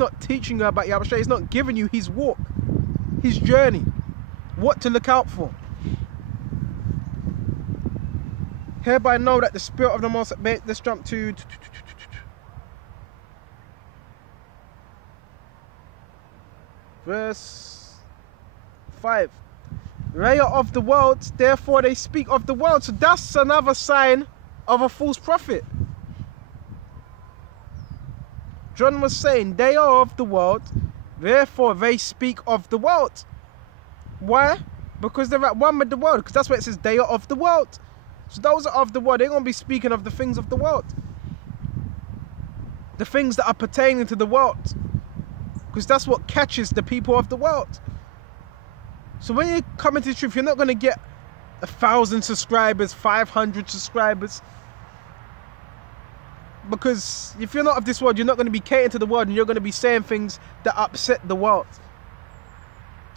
not teaching you about Yahawashi. He's not giving you his walk, his journey, what to look out for. Hereby know that the Spirit of the Most High, let's jump to verse 5. They are of the world, therefore they speak of the world. So that's another sign of a false prophet. John was saying they are of the world, therefore they speak of the world. Why? Because they're at one with the world. Because that's why it says they are of the world. So those are of the world. They're going to be speaking of the things of the world. The things that are pertaining to the world. Because that's what catches the people of the world. So when you come into the truth, you're not going to get 1,000 subscribers, 500 subscribers. Because if you're not of this world, you're not going to be catering to the world, and you're going to be saying things that upset the world.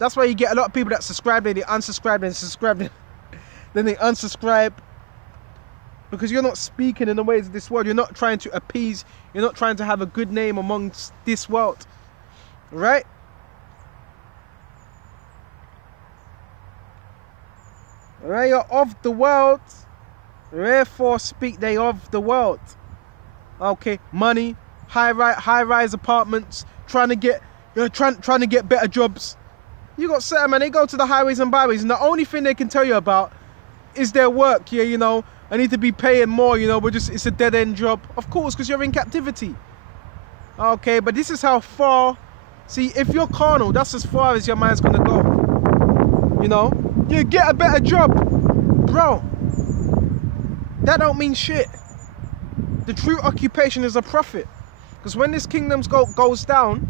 That's why you get a lot of people that subscribe, then they unsubscribe, then subscribe, then they unsubscribe. Because you're not speaking in the ways of this world. You're not trying to appease. You're not trying to have a good name amongst this world. Right? They are of the world, therefore speak they of the world. Okay, money, high-rise apartments, trying to get better jobs. You got certain man, they go to the highways and byways, and the only thing they can tell you about is their work. Yeah, you know, I need to be paying more. You know, it's a dead-end job. Of course, because you're in captivity. Okay, but this is how far. See, if you're carnal, that's as far as your mind's gonna go. You know, you get a better job, bro. That don't mean shit. The true occupation is a prophet. Because when this kingdom goes down,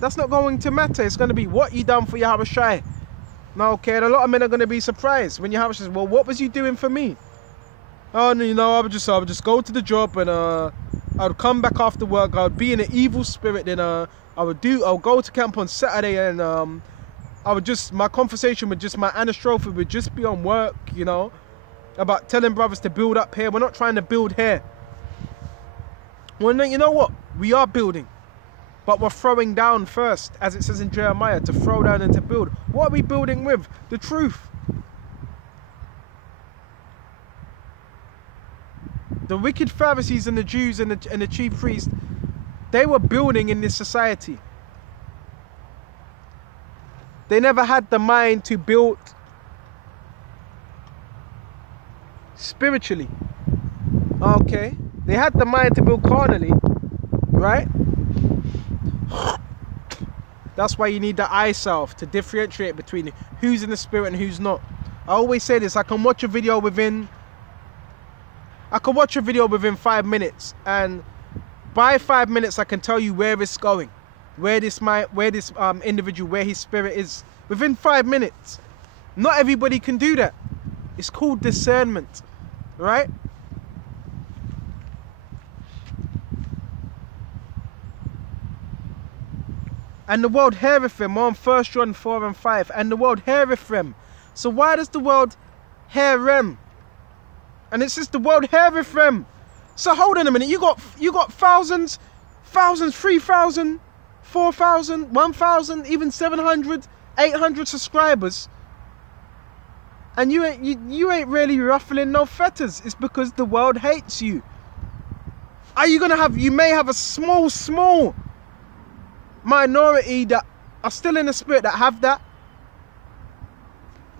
that's not going to matter. It's going to be what you done for Yahawashi. Now, okay, and a lot of men are going to be surprised when Yahawashi says, well, what was you doing for me? Oh, no, you know, I would just go to the job, and I would come back after work. I would be in an evil spirit. Then I'll go to camp on Saturday, and my conversation with just my anastrophe would just be on work, you know, about telling brothers to build up here. We're not trying to build here. Well, you know what? We are building, but we're throwing down first, as it says in Jeremiah, to throw down and to build. What are we building with? The truth. The wicked Pharisees and the Jews and the chief priests, they were building in this society. They never had the mind to build spiritually. Okay. They had the mind to build carnally, right? That's why you need the eye self to differentiate between who's in the spirit and who's not. I always say this, I can watch a video within 5 minutes, and by 5 minutes I can tell you where it's going, where this individual, where his spirit is, within 5 minutes. Not everybody can do that. It's called discernment, right? And the world heareth him, on 1 John 4 and 5. And the world heareth him. So why does the world hear him? And it says the world heareth him. So hold on a minute. You got thousands, 3,000, 4,000, 1,000, even 700, 800 subscribers. And you ain't really ruffling no feathers. It's because the world hates you. You may have a small minority that are still in the spirit that have that.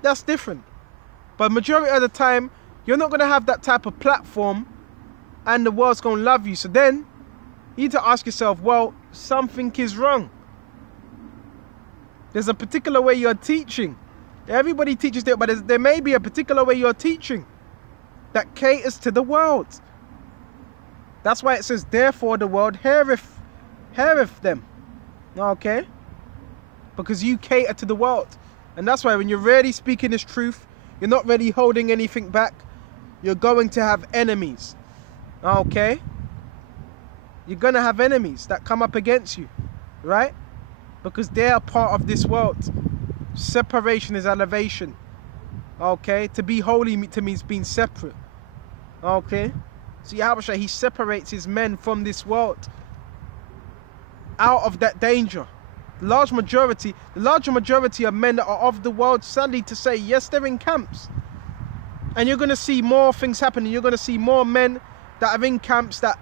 That's different. But majority of the time, you're not going to have that type of platform, and the world's going to love you. So then you need to ask yourself, well, something is wrong. There's a particular way you're teaching. Everybody teaches that, but there may be a particular way you're teaching that caters to the world. That's why it says, therefore the world heareth them. Okay? Because you cater to the world. And that's why when you're really speaking this truth, you're not really holding anything back, you're going to have enemies. Okay? You're going to have enemies that come up against you. Right? Because they are part of this world. Separation is elevation. Okay? To be holy means being separate. Okay? So Yahawashi, he separates his men from this world. out of that danger. The larger majority of men that are of the world, sadly to say, yes, they're in camps. And you're going to see more things happening. You're going to see more men that are in camps that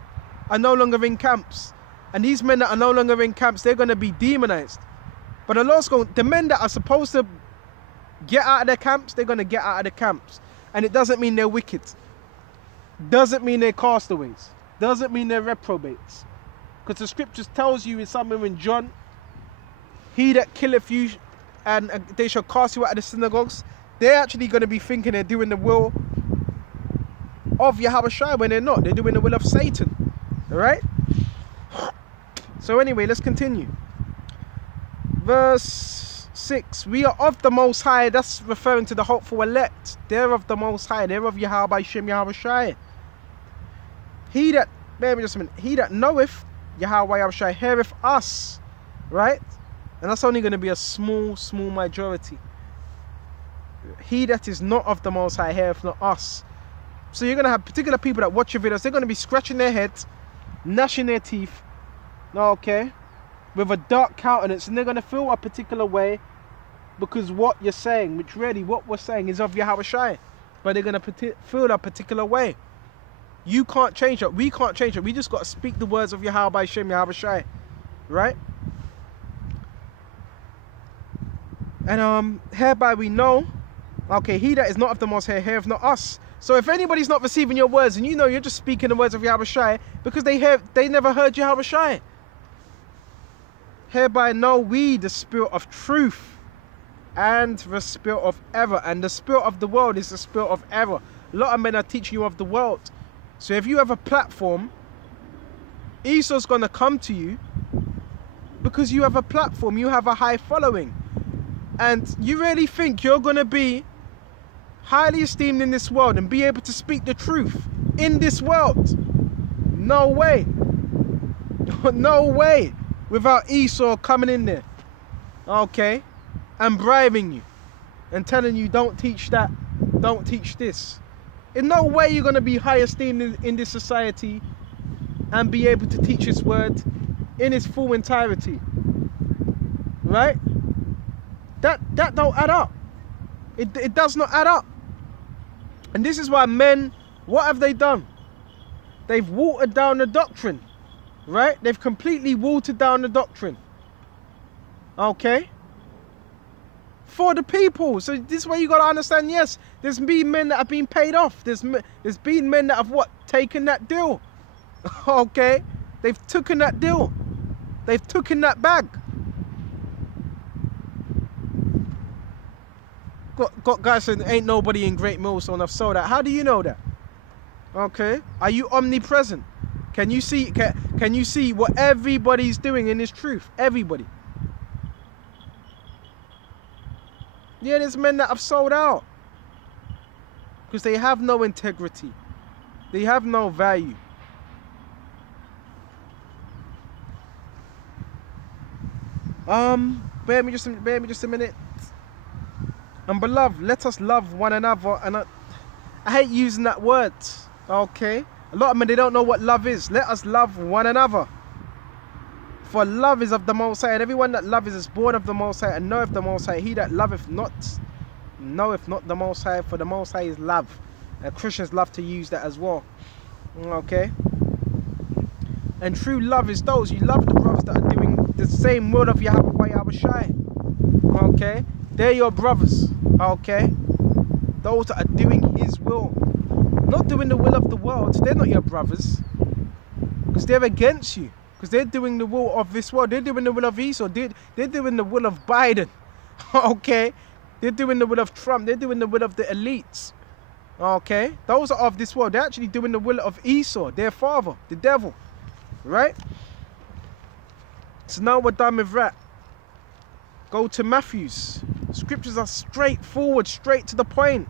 are no longer in camps. And these men that are no longer in camps, they're going to be demonized. But the Lord's going, the men that are supposed to get out of their camps, they're going to get out of the camps. And it doesn't mean they're wicked. Doesn't mean they're castaways. Doesn't mean they're reprobates. Because the scriptures tells you in somewhere in John, he that killeth you, and they shall cast you out of the synagogues. They're actually going to be thinking they're doing the will of Yahawashi when they're not. They're doing the will of Satan. Alright? So anyway, let's continue. Verse 6. We are of the Most High. That's referring to the hopeful elect. They're of the Most High. They're of Yahawashi. He that, bear me just a minute. He that knoweth Yahawashi heareth us. Right? And that's only going to be a small majority. He that is not of the Most High heareth not us. So you're going to have particular people that watch your videos. They're going to be scratching their heads, gnashing their teeth, okay, with a dark countenance, and they're going to feel a particular way because what you're saying, which really what we're saying is of Yahawashi, but they're going to feel a particular way. You can't change that. We can't change it. We just got to speak the words of Yahawashi, right? And hereby we know, okay, he that is not of the Most High heareth not us. So if anybody's not receiving your words, and you know you're just speaking the words of Yahawashi because they never heard Yahawashi. Hereby know we the spirit of truth and the spirit of error. And the spirit of the world is the spirit of error. A lot of men are teaching you of the world. So if you have a platform, Esau's going to come to you because you have a platform, you have a high following. And you really think you're going to be highly esteemed in this world and be able to speak the truth in this world? No way. No way. Without Esau coming in there, okay, and bribing you and telling you don't teach that, don't teach this. In no way you're going to be high esteemed in this society and be able to teach his word in its full entirety. Right? That don't add up. It does not add up. And this is why men, what have they done? They've watered down the doctrine. Right? They've completely watered down the doctrine. Okay? For the people. So this is where you got to understand, yes, there's been men that have been paid off. There's been men that have what? Taken that deal. Okay? They've taken that deal. They've taken that bag. Got guys saying ain't nobody in Great Millstone. I've saw that. How do you know that? Okay? Are you omnipresent? Can you see? Can you see what everybody's doing in this truth? Everybody. Yeah, there's men that have sold out because they have no integrity. They have no value. Bear me just a minute. And beloved, let us love one another. And I hate using that word. Okay. A lot of men, they don't know what love is. Let us love one another. For love is of the Most High, and everyone that loveth is born of the Most High, and knoweth the Most High. He that loveth not, knoweth not the Most High, for the Most High is love. And Christians love to use that as well. Okay? And true love is those, you love the brothers that are doing the same will of Yahawashi. Okay? They're your brothers. Okay? Those that are doing his will. Not doing the will of the world. They're not your brothers. Because they're against you. Because they're doing the will of this world. They're doing the will of Esau. They're doing the will of Biden. Okay? They're doing the will of Trump. They're doing the will of the elites. Okay? Those are of this world. They're actually doing the will of Esau, their father, the devil. Right? So now we're done with that. Go to Matthew's. Scriptures are straightforward, straight to the point.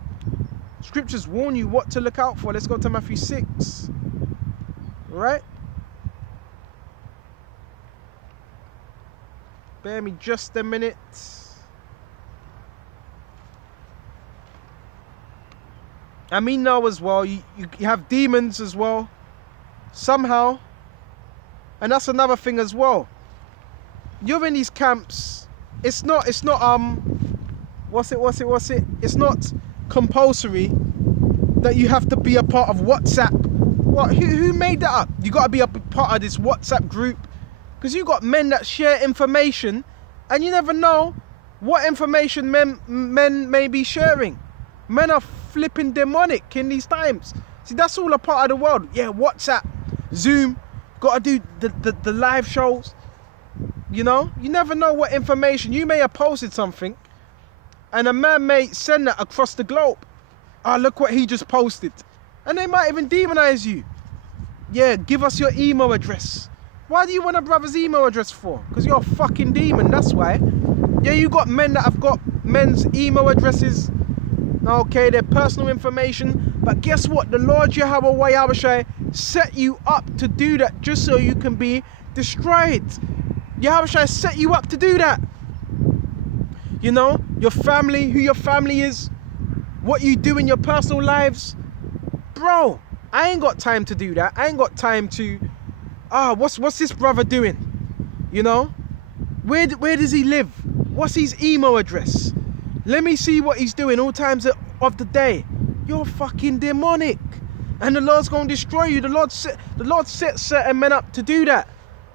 Scriptures warn you what to look out for. Let's go to Matthew 6. Right? Bear me just a minute. I mean now as well, you have demons as well. Somehow. And that's another thing as well. you're in these camps. It's not it's not compulsory that you have to be a part of WhatsApp. What? Who made that up? You got to be a part of this WhatsApp group, because you got men that share information, and you never know what information men may be sharing. Men are flipping demonic in these times. See, that's all a part of the world. Yeah, WhatsApp, Zoom, got to do the live shows. You know, you never know what information. You may have posted something, and a man may send that across the globe. Oh, look what he just posted. And they might even demonize you. Yeah, give us your email address. Why do you want a brother's email address for? Because you're a fucking demon, that's why. Yeah, you got men that have got men's email addresses. Okay, their personal information. But guess what? The Lord Yahawashi set you up to do that just so you can be destroyed. Yahawashi set you up to do that. You know, your family, who your family is, what you do in your personal lives. Bro, I ain't got time to do that. I ain't got time to, what's this brother doing? You know, where does he live? What's his email address? Let me see what he's doing all times of the day. You're fucking demonic, and the Lord's gonna destroy you. The Lord set certain men up to do that,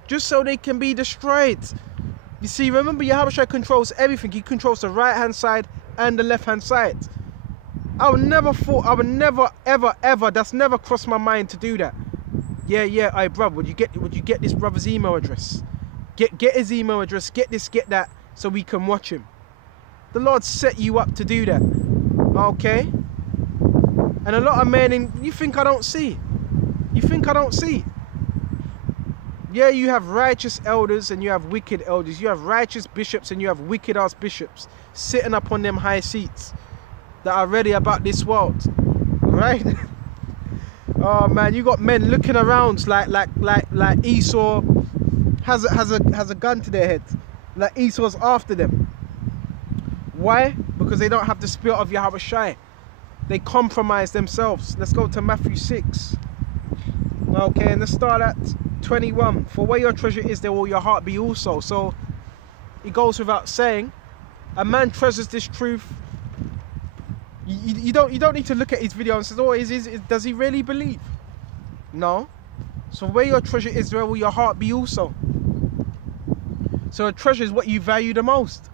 just so they can be destroyed. You see, remember, Yahawashi controls everything. He controls the right hand side and the left hand side. I would never, ever, that's never crossed my mind to do that. Yeah, hey brother, would you get this brother's email address? Get his email address, get this, get that, so we can watch him. The Lord set you up to do that. Okay? And a lot of men, you think I don't see? You think I don't see? Yeah, you have righteous elders and you have wicked elders. You have righteous bishops and you have wicked ass bishops sitting up on them high seats that are ready about this world, right? Oh man, you got men looking around like Esau has a gun to their head, like Esau's after them. Why? Because they don't have the spirit of Yahawashi. They compromise themselves. Let's go to Matthew 6. Okay, and let's start at 21. For where your treasure is, there will your heart be also. So it goes without saying, a man treasures this truth. You don't need to look at his video and say, oh, does he really believe? No. So where your treasure is, there will your heart be also. So a treasure is what you value the most.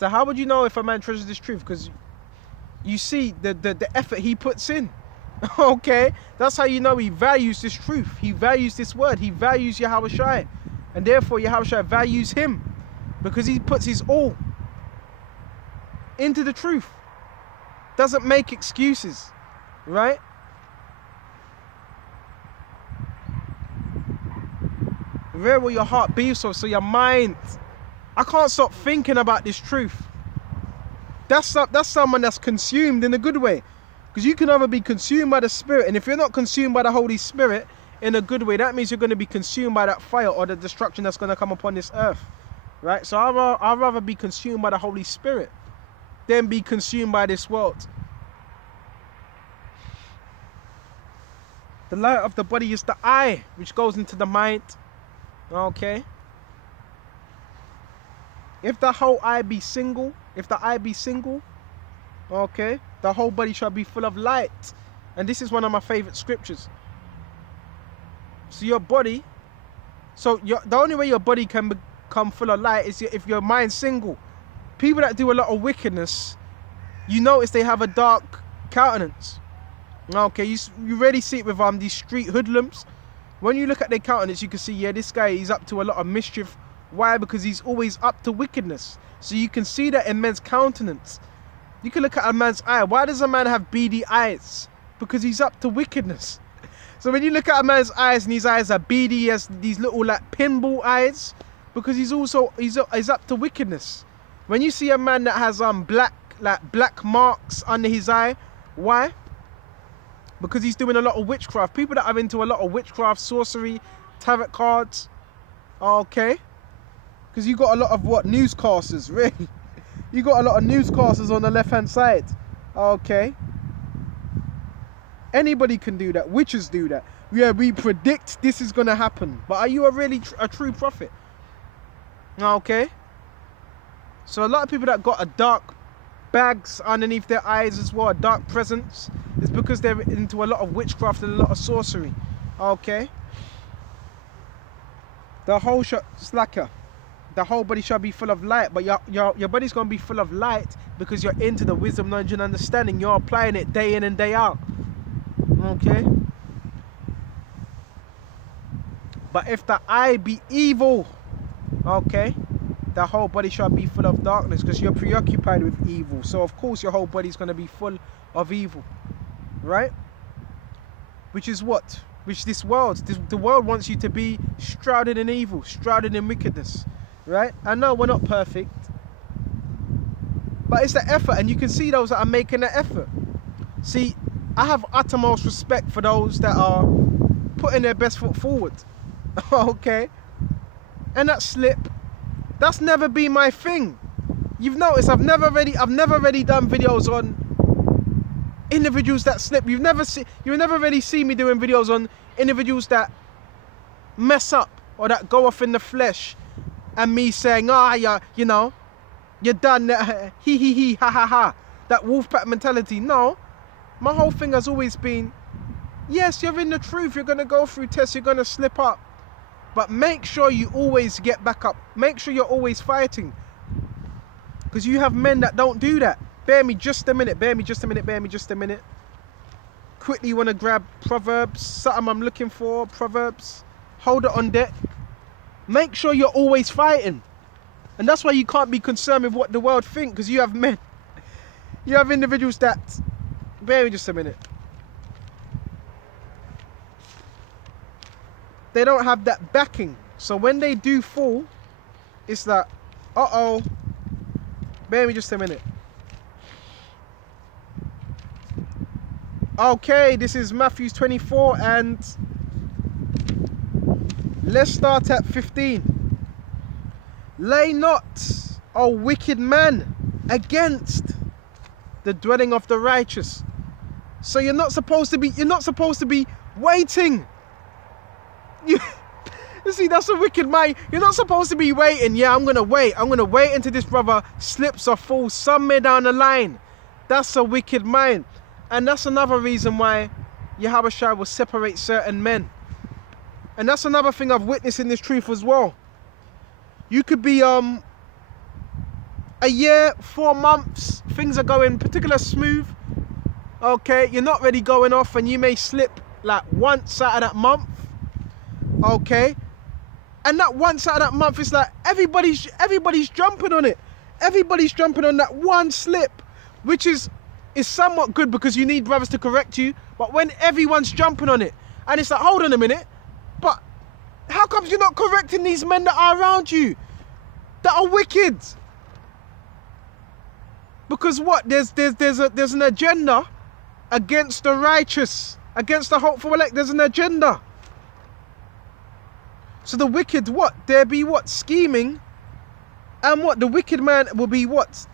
So how would you know if a man treasures this truth? Because you see the effort he puts in. Okay, that's how you know he values this truth. He values this word. He values Yahawashi, and therefore Yahawashi values him, because he puts his all into the truth. Doesn't make excuses, right? Where will your heart be? So your mind. I can't stop thinking about this truth. That's someone that's consumed in a good way. Because you can either be consumed by the Spirit, and if you're not consumed by the Holy Spirit in a good way, that means you're going to be consumed by that fire or the destruction that's going to come upon this earth. Right? So I'd rather be consumed by the Holy Spirit than be consumed by this world. The light of the body is the eye, which goes into the mind. Okay? If the whole eye be single, okay, the whole body shall be full of light. And this is one of my favorite scriptures. So your body, the only way your body can become full of light is if your mind's single. People that do a lot of wickedness, you notice they have a dark countenance. Okay, you really see it with these street hoodlums. When you look at their countenance, you can see, yeah, this guy, he's up to a lot of mischief. Why? Because he's always up to wickedness. So you can see that in men's countenance. You can look at a man's eye. Why does a man have beady eyes? Because he's up to wickedness. So when you look at a man's eyes and his eyes are beady, he has these little like pinball eyes, because he's up to wickedness. When you see a man that has black marks under his eye, why? Because he's doing a lot of witchcraft. People that are into a lot of witchcraft, sorcery, tarot cards, okay? Because you got a lot of newscasters, really. You got a lot of newscasters on the left-hand side. Okay. Anybody can do that. Witches do that. Yeah, we predict this is going to happen. But are you really a true prophet? Okay? So a lot of people that got a dark bags underneath their eyes as well, a dark presence, is because they're into a lot of witchcraft and a lot of sorcery. Okay? The whole slacker. The whole body shall be full of light, but your body's going to be full of light because you're into the wisdom, knowledge, and understanding. You're applying it day in and day out. Okay? But if the eye be evil, okay, the whole body shall be full of darkness because you're preoccupied with evil. So of course your whole body's going to be full of evil. Right? Which is what? Which the world wants you to be shrouded in evil, shrouded in wickedness. Right? I know we're not perfect, but it's the effort, and you can see those that are making the effort. See, I have uttermost respect for those that are putting their best foot forward. Okay? And that slip, that's never been my thing. You've noticed I've never really done videos on individuals that slip. You've never really seen me doing videos on individuals that mess up or that go off in the flesh, and me saying, yeah, you know, you're done, he, ha, ha, ha. That wolf pack mentality. No, my whole thing has always been, yes, you're in the truth, you're going to go through tests, you're going to slip up. But make sure you always get back up. Make sure you're always fighting. Because you have men that don't do that. Bear me just a minute, bear me just a minute, bear me just a minute. Quickly want to grab Proverbs, something I'm looking for, Proverbs. Hold it on deck. Make sure you're always fighting. And that's why you can't be concerned with what the world think, because you have men. You have individuals that... Bear me just a minute. They don't have that backing. So when they do fall, it's like, uh-oh. Bear me just a minute. Okay, this is Matthew 24, and let's start at 15. Lay not, O wicked man, against the dwelling of the righteous. So you're not supposed to be waiting. You see, that's a wicked mind. You're not supposed to be waiting. Yeah, I'm gonna wait until this brother slips or falls somewhere down the line. That's a wicked mind. And that's another reason why Yahawashi will separate certain men. And that's another thing I've witnessed in this truth as well. You could be a year, 4 months, things are going particularly smooth. Okay, you're not really going off, and you may slip like once out of that month. Okay, and that once out of that month is like everybody's jumping on it. Everybody's jumping on that one slip, which is somewhat good because you need brothers to correct you. But when everyone's jumping on it, and it's like, hold on a minute, but how comes you're not correcting these men that are around you that are wicked? Because what? There's an agenda against the righteous, against the hopeful elect. There's an agenda. So the wicked, what? There be what? Scheming. And what? The wicked man will be what?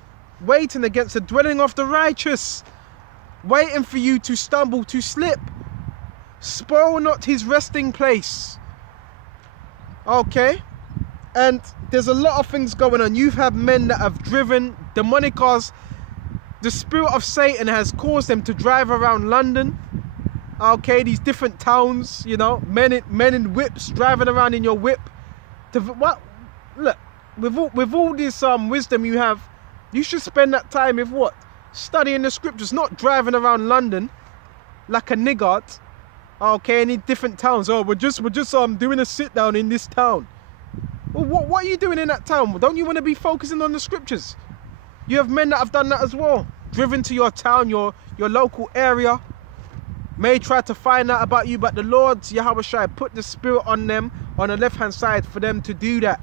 Waiting against the dwelling of the righteous. Waiting for you to stumble, to slip. Spoil not his resting place. Okay? And there's a lot of things going on. You've had men that have driven demonic cars. The spirit of Satan has caused them to drive around London. Okay, these different towns, you know, men in whips, driving around in your whip. What? Look, with all this wisdom you have, you should spend that time with what? Studying the scriptures, not driving around London like a niggard. Okay, in different towns. Oh, we're just doing a sit down in this town. Well, what are you doing in that town? Don't you want to be focusing on the scriptures? You have men that have done that as well. Driven to your town, your local area. May try to find out about you, but the Lord Yahawashi put the spirit on them on the left hand side for them to do that.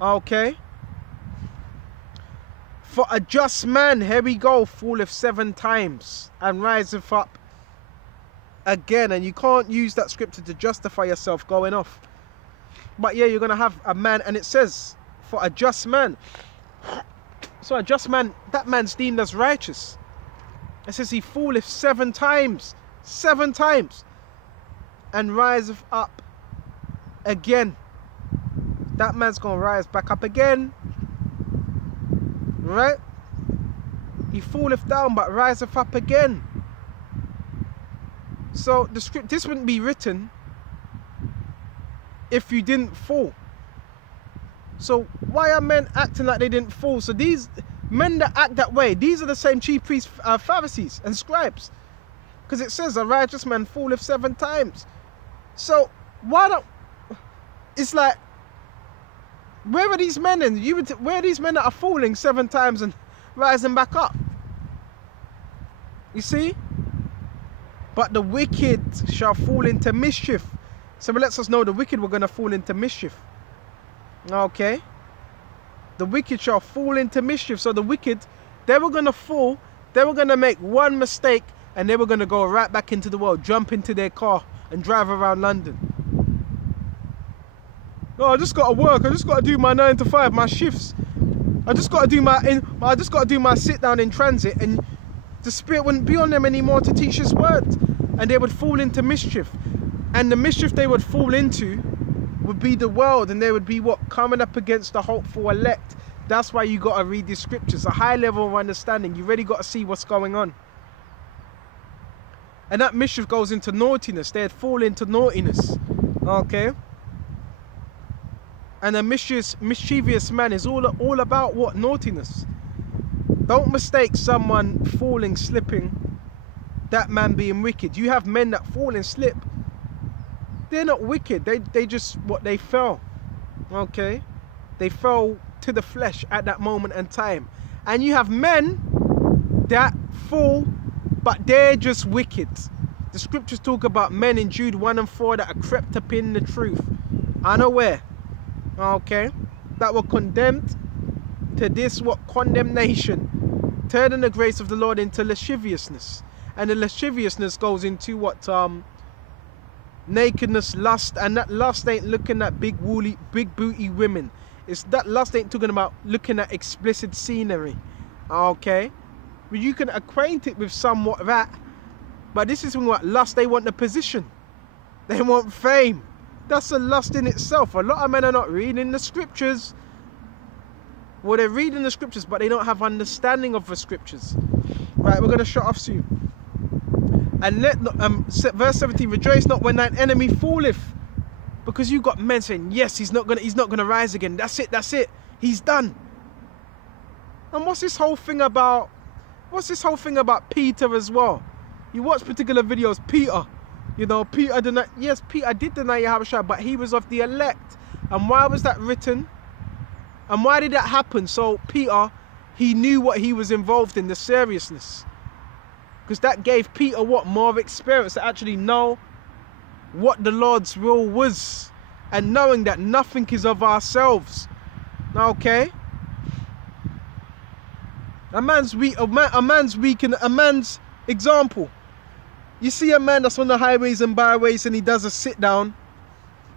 Okay. For a just man, here we go, falleth 7 times and riseth up again. And you can't use that scripture to justify yourself going off. But yeah, you're going to have a man, and it says, for a just man. So a just man, that man's deemed as righteous. It says he falleth 7 times. 7 times. And riseth up again. that man's gonna rise back up again. Right? He falleth down but riseth up again. So the script, this wouldn't be written if you didn't fall. So why are men acting like they didn't fall? So these men that act that way, these are the same chief priests, Pharisees and scribes. Because it says a righteous man falleth 7 times. So why don't, it's like, where are these men in? Where are these men that are falling 7 times and rising back up? You see? But the wicked shall fall into mischief. So it lets us know the wicked were going to fall into mischief. Okay? The wicked shall fall into mischief. So the wicked, they were going to fall. They were going to make one mistake and they were going to go right back into the world, jump into their car and drive around London. No, I just got to work. I just got to do my 9 to 5, my shifts. I just got to do my sit down in transit, and the Spirit wouldn't be on them anymore to teach His word, and they would fall into mischief. And the mischief they would fall into would be the world, and they would be what? Coming up against the hopeful elect. That's why you got to read these scriptures, a high level of understanding. You really got to see what's going on. And that mischief goes into naughtiness. They'd fall into naughtiness. Okay? And a mischievous man is all about what? Naughtiness. Don't mistake someone falling, slipping, that man being wicked. You have men that fall and slip. They're not wicked. They just, what, they fell. Okay? They fell to the flesh at that moment in time. And you have men that fall, but they're just wicked. The scriptures talk about men in Jude 1 and 4 that are crept up in the truth, unaware. Okay? That were condemned to this, what? Condemnation. Turning the grace of the Lord into lasciviousness. And the lasciviousness goes into what? Nakedness, lust. And that lust ain't looking at big booty women. It's that lust ain't talking about looking at explicit scenery. Okay? But you can acquaint it with somewhat of that. But this is what lust, they want the position. They want fame. That's a lust in itself. A lot of men are not reading the scriptures. Well, they're reading the scriptures, but they don't have understanding of the scriptures. Right, we're going to shut off soon. And let verse 17, rejoice not when thine enemy falleth. Because you got men saying, yes, he's not gonna rise again. That's it. He's done. And what's this whole thing about Peter as well? You watch particular videos, Peter. You know, Peter denied, yes, Peter did deny Yahawashi, but he was of the elect. And why was that written? And why did that happen? So Peter, he knew what he was involved in, the seriousness. Because that gave Peter what? More experience to actually know what the Lord's will was. And knowing that nothing is of ourselves. Okay? A man's example. You see a man that's on the highways and byways and he does a sit down.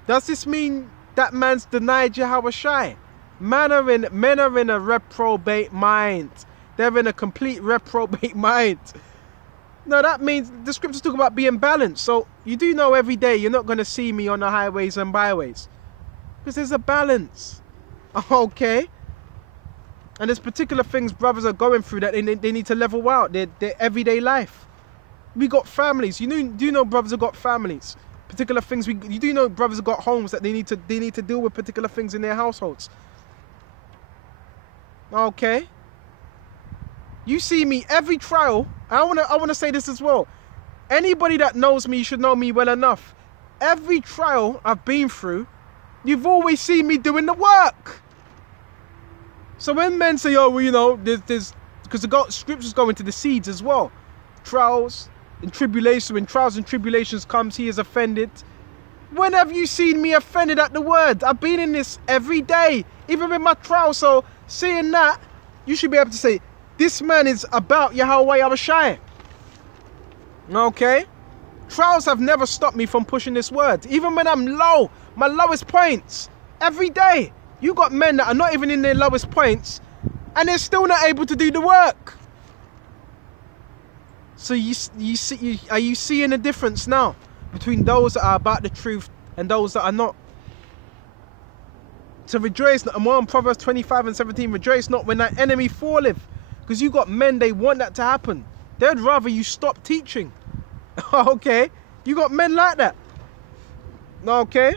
Does this mean that man's denied Yahawashi? Men are in a reprobate mind. They're in a complete reprobate mind. No, that means the scriptures talk about being balanced. So you do know every day you're not going to see me on the highways and byways. Because there's a balance. Okay? And there's particular things brothers are going through that they need to level out. Their everyday life. We got families. Do you know brothers have got families? Particular things. You do know brothers have got homes that they need to deal with particular things in their households. Okay? You see me every trial. I wanna say this as well. Anybody that knows me should know me well enough. Every trial I've been through, you've always seen me doing the work. So when men say, oh, well, you know, there's because the scriptures go into the seeds as well. Trials and tribulation. When trials and tribulations comes, he is offended. When have you seen me offended at the word? I've been in this every day, even with my trial. So seeing that, you should be able to say, this man is about Yahawashi. Okay? Trials have never stopped me from pushing this word. Even when I'm low, my lowest points, every day. You got men that are not even in their lowest points, and they're still not able to do the work. So are you seeing a difference now between those that are about the truth and those that are not? To rejoice not. And more on Proverbs 25:17, rejoice not when thy enemy falleth. Because you got men, they want that to happen. They'd rather you stop teaching. Okay? You got men like that. Okay?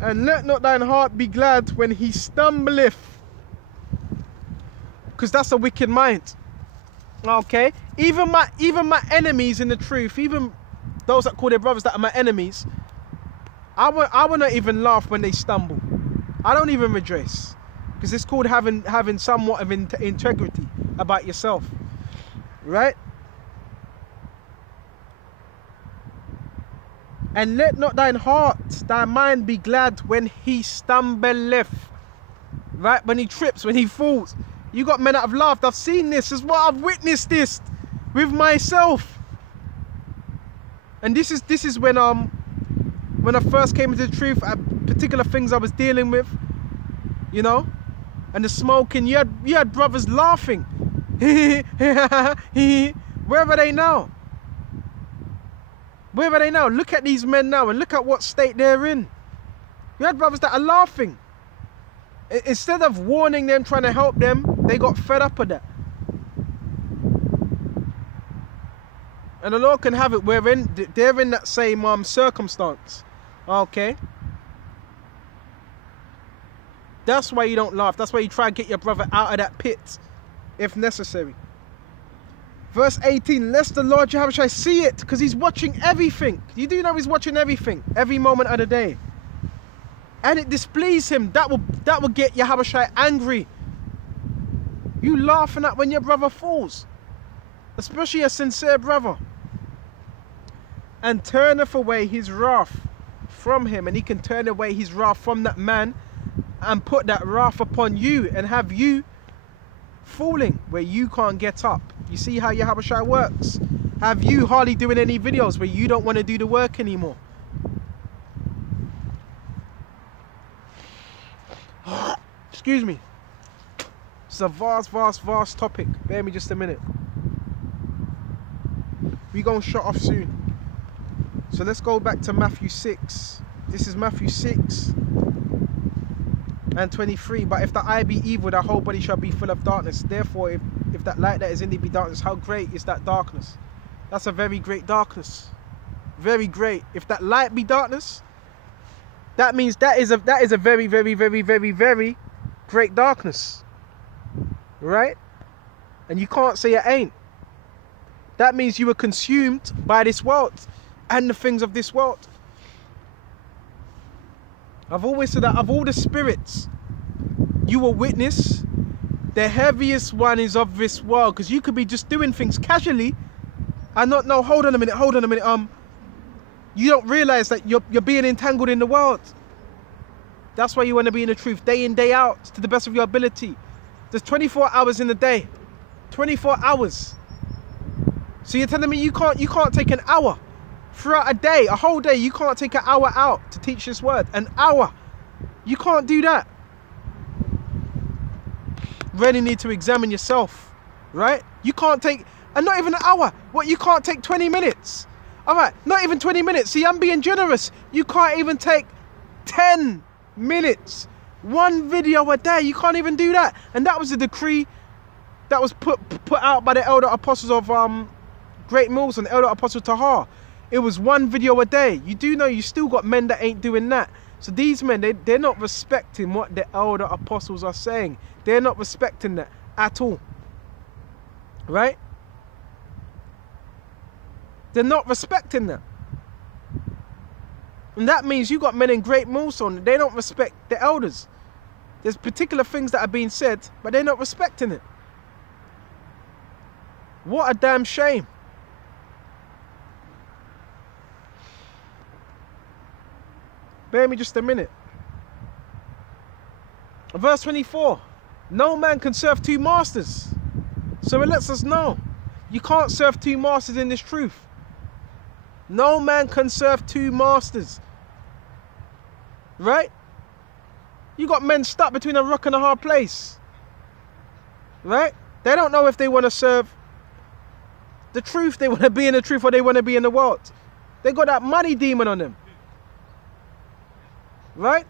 And let not thine heart be glad when he stumbleth. Because that's a wicked mind. Okay? Even my enemies in the truth, even those that call their brothers that are my enemies, I will not even laugh when they stumble. I don't even rejoice. Because it's called having somewhat of integrity about yourself. Right? And let not thine heart, thy mind be glad when he stumbleth. Right? When he trips, when he falls. You got men that have laughed. I've seen this as well. I've witnessed this with myself. And this is when I first came into the truth, particular things I was dealing with, you know, and the smoking. You had brothers laughing. Where are they now? Where are they now? Look at these men now and look at what state they're in. You had brothers that are laughing. Instead of warning them, trying to help them, they got fed up of that. And the Lord can have it where they're in that same circumstance. Okay? That's why you don't laugh. That's why you try and get your brother out of that pit, if necessary. Verse 18, lest the Lord Yahawashi see it, because he's watching everything. You do know he's watching everything, every moment of the day. And it displease him. That will get Yahawashi angry. You laughing at when your brother falls, especially a sincere brother. And turneth away his wrath from him, and he can turn away his wrath from that man and put that wrath upon you and have you falling where you can't get up. You see how Yahawashi works? Have you hardly doing any videos where you don't want to do the work anymore? Excuse me. It's a vast topic. Bear me just a minute. We're going to shut off soon. So let's go back to Matthew 6. This is Matthew 6 and 23. But if the eye be evil, the whole body shall be full of darkness. Therefore, if that light that is in thee be darkness, how great is that darkness? That's a very great darkness. Very great. If that light be darkness, that means that is a very great darkness. Right? And you can't say it ain't. That means you were consumed by this world and the things of this world. I've always said that of all the spirits you will witness, the heaviest one is of this world, because you could be just doing things casually and not know, hold on a minute, you don't realize that you're being entangled in the world. That's why you want to be in the truth day in, day out, to the best of your ability. There's 24 hours in the day. 24 hours. So you're telling me you can't take an hour throughout a day, a whole day, you can't take an hour out to teach this word. An hour. You can't do that. Really need to examine yourself, right? You can't take, and not even an hour. What, you can't take 20 minutes? All right, not even 20 minutes. See, I'm being generous. You can't even take 10 minutes. One video a day. You can't even do that. And that was a decree that was put out by the elder apostles of Great Mills and elder apostle Tahar. It was one video a day. You do know you still got men that ain't doing that. So these men, they're not respecting what the elder apostles are saying. They're not respecting that at all. Right? They're not respecting that. And that means you got men in Great Millstone, they don't respect the elders. There's particular things that are being said, but they're not respecting it. What a damn shame. Bear me just a minute. Verse 24. No man can serve two masters. So it lets us know you can't serve two masters in this truth. No man can serve two masters. Right? You got men stuck between a rock and a hard place. Right? They don't know if they want to serve the truth, they want to be in the truth, or they want to be in the world. They got that money demon on them. Right?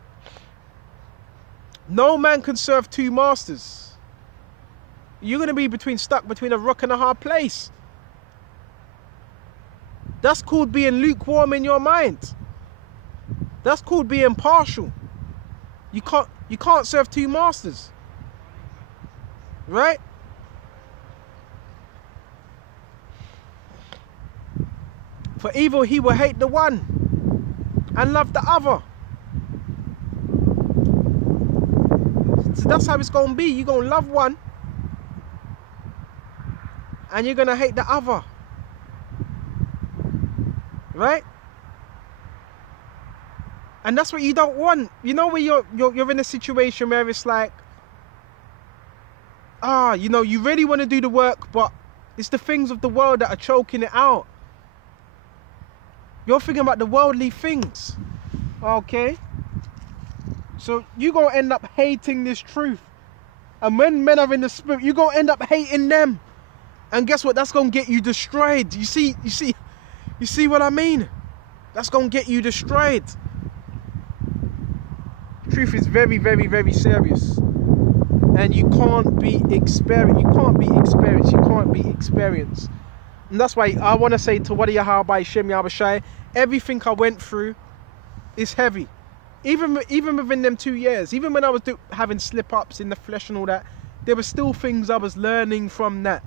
No man can serve two masters. You're going to be stuck between a rock and a hard place. That's called being lukewarm in your mind. That's called being partial. You can't serve two masters. Right? For evil he will hate the one and love the other. So that's how it's going to be. You're going to love one and you're going to hate the other. Right? And that's what you don't want. You know, when you're in a situation where it's like, you know, you really want to do the work, but it's the things of the world that are choking it out. You're thinking about the worldly things. Okay? So you're going to end up hating this truth. And when men are in the spirit, you're going to end up hating them. And guess what? That's going to get you destroyed. You see what I mean? That's going to get you destroyed. Truth is very, very, very serious. And you can't be experienced. You can't be experienced. You can't be experienced. And that's why I want to say to what Yahawashi, everything I went through is heavy. Even within them 2 years, even when I was having slip-ups in the flesh and all that, there were still things I was learning from that.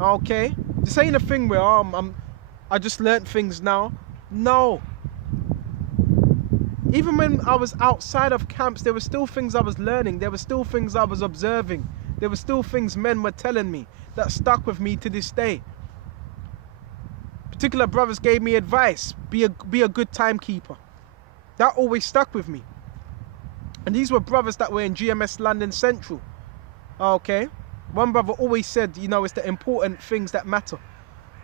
Okay? This ain't a thing where I just learnt things now. No. Even when I was outside of camps, there were still things I was learning. There were still things I was observing. There were still things men were telling me that stuck with me to this day. Particular brothers gave me advice. Be a good timekeeper. That always stuck with me. And these were brothers that were in GMS London Central. Okay? One brother always said, you know, it's the important things that matter.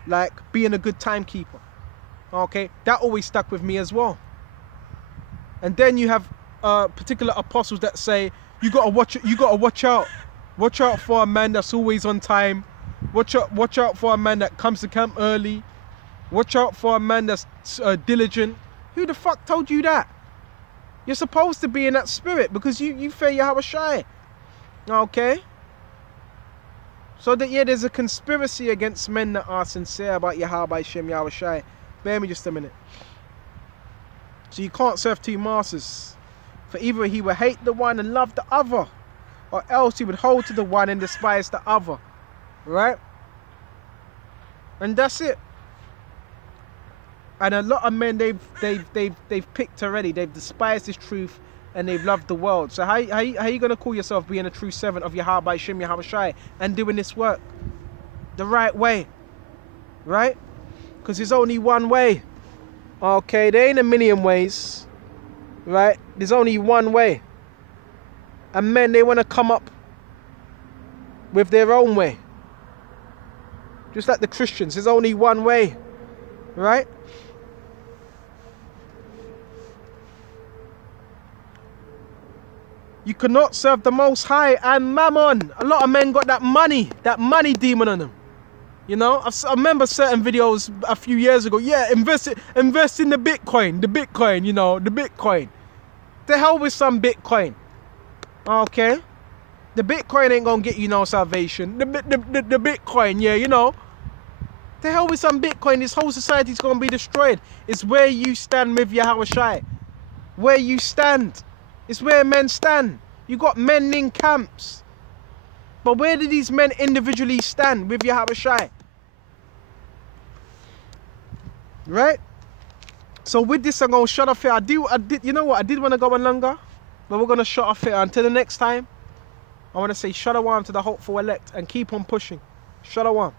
Like being a good timekeeper. Okay? That always stuck with me as well. And then you have particular apostles that say, you gotta watch out. Watch out for a man that's always on time. Watch out for a man that comes to camp early. Watch out for a man that's diligent. Who the fuck told you that? You're supposed to be in that spirit because you fear Yahawashi. Okay? So that, yeah, there's a conspiracy against men that are sincere about Yahawashi. Bear me just a minute. So you can't serve two masters. For either he will hate the one and love the other, or else he would hold to the one and despise the other. Right? And that's it. And a lot of men, they've picked already. They've despised this truth and they've loved the world. So how you going to call yourself being a true servant of Yahawashi and doing this work the right way? Right? Because there's only one way. Okay, there ain't a million ways. Right? There's only one way. And men, they want to come up with their own way. Just like the Christians, there's only one way. Right? You cannot serve the Most High and Mammon. A lot of men got that money demon on them. You know, I remember certain videos a few years ago. Yeah, invest in the Bitcoin, you know, the Bitcoin. The hell with some Bitcoin. Okay? The Bitcoin ain't gonna get you no salvation. The Bitcoin, yeah, you know. The hell with some Bitcoin. This whole society's gonna be destroyed. It's where you stand with Yahawashi. Where you stand. It's where men stand. You got men in camps. But where do these men individually stand with Yahawashi? Right? So with this, I'm going to shut off here. You know what? I did want to go on longer. But we're going to shut off here. Until the next time, I want to say shalom to the hopeful elect and keep on pushing. Shalom.